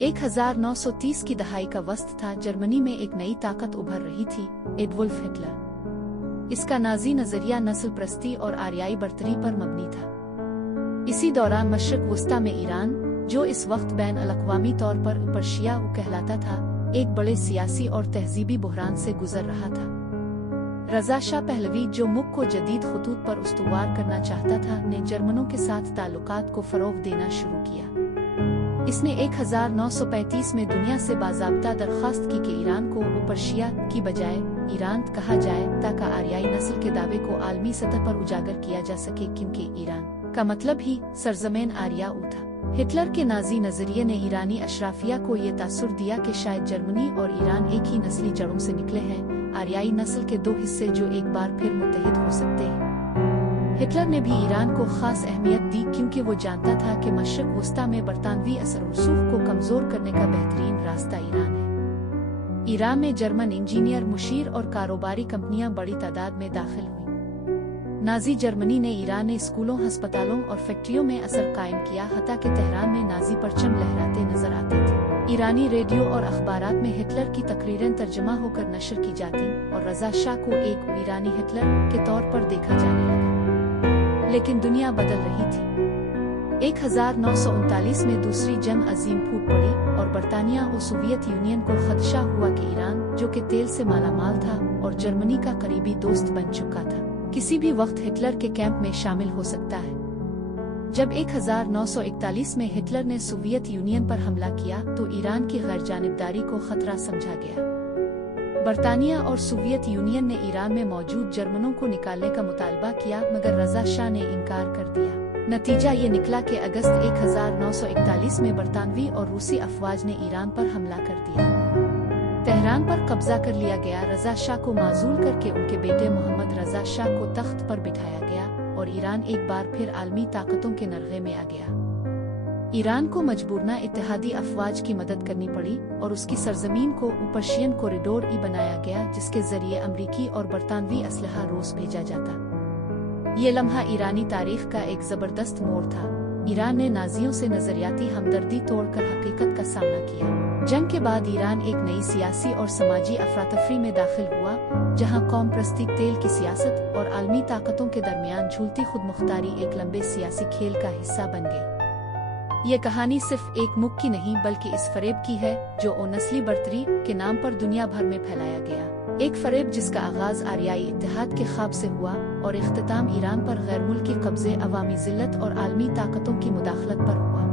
1930 की दहाई का वक्त था। जर्मनी में एक नई ताकत उभर रही थी, एडोल्फ हिटलर। इसका नाजी नजरिया नस्ल प्रस्ती और आर्याई बर्तरी पर मबनी था। इसी दौरान मशरक वस्ता में ईरान, जो इस वक्त बैन अल-अक़वामी तौर पर पर्शिया कहलाता था, एक बड़े सियासी और तहजीबी बुहरान से गुजर रहा था। रज़ा शाह पहलवी, जो मुल्क को जदीद खतूत पर उस्तुवार करना चाहता था, ने जर्मनों के साथ ताल्लुकात को फ़रोग़ देना शुरू किया। इसने 1935 में दुनिया से बाज़ाब्ता दरख्वास्त की कि ईरान को पर्शिया की बजाय ईरान कहा जाए, ताकि आर्याई नस्ल के दावे को आलमी सतह पर उजागर किया जा सके, क्योंकि ईरान का मतलब ही सरजमीन आर्याऊ था। हिटलर के नाजी नजरिए ने ईरानी अशराफिया को ये तासुर दिया कि शायद जर्मनी और ईरान एक ही नस्ली जड़ों से निकले हैं, आर्याई नस्ल के दो हिस्से जो एक बार फिर मुत्तहिद हो सकते हैं। हिटलर ने भी ईरान को खास अहमियत दी, क्योंकि वो जानता था कि मशरक वस्ता में बरतानवी असर और रसूख को कमजोर करने का बेहतरीन रास्ता ईरान है। ईरान में जर्मन इंजीनियर, मुशीर और कारोबारी कंपनियां बड़ी तादाद में दाखिल हुई। नाजी जर्मनी ने ईरान में स्कूलों, अस्पतालों और फैक्ट्रियों में असर कायम किया, हत्ता कि तेहरान में नाजी परचम लहराते नजर आते थे। ईरानी रेडियो और अखबारात में हिटलर की तकरीरें तर्जमा होकर नशर की जाती और रज़ा शाह को एक ईरानी हिटलर के तौर पर देखा जाने लगा। लेकिन दुनिया बदल रही थी। 1939 में दूसरी जंग अजीम फूट पड़ी और बरतानिया और सोवियत यूनियन को खदशा हुआ कि ईरान, जो कि तेल से मालामाल था और जर्मनी का करीबी दोस्त बन चुका था, किसी भी वक्त हिटलर के कैंप में शामिल हो सकता है। जब 1941 में हिटलर ने सोवियत यूनियन पर हमला किया तो ईरान की गैरजानिबदारी को खतरा समझा गया। बरतानिया और सोवियत यूनियन ने ईरान में मौजूद जर्मनों को निकालने का मुतालबा किया, मगर रज़ा शाह ने इनकार कर दिया। नतीजा ये निकला कि अगस्त 1941 में बरतानवी और रूसी अफवाज ने ईरान पर हमला कर दिया। तेहरान पर कब्जा कर लिया गया। रज़ा शाह को माजूल करके उनके बेटे मोहम्मद रज़ा शाह को तख्त पर बिठाया गया और ईरान एक बार फिर आलमी ताकतों के नरगे में आ गया। ईरान को मजबूरना इत्तेहादी अफवाज की मदद करनी पड़ी और उसकी सरजमीन को पर्शियन कॉरिडोर बनाया गया, जिसके जरिए अमरीकी और बरतानवी असलहा रूस भेजा जाता। ये लम्हा ईरानी तारीख का एक जबरदस्त मोड़ था। ईरान ने नाजियों से नजरियाती हमदर्दी तोड़कर हकीकत का सामना किया। जंग के बाद ईरान एक नई सियासी और समाजी अफरातफरी में दाखिल हुआ, जहां कौम प्रस्ती, तेल की सियासत और आलमी ताकतों के दरमियान झूलती खुदमुख्तारी एक लंबे सियासी खेल का हिस्सा बन गई। ये कहानी सिर्फ एक मुल्क की नहीं, बल्कि इस फरेब की है जो ओ नस्ली बर्तरी के नाम पर दुनिया भर में फैलाया गया। एक फरेब जिसका आगाज आर्याई इत्तेहाद के ख्वाब से हुआ और इख्तिताम ईरान पर गैर मुल्की कब्जे, अवामी जिल्लत और आलमी ताकतों की मुदाखलत पर हुआ।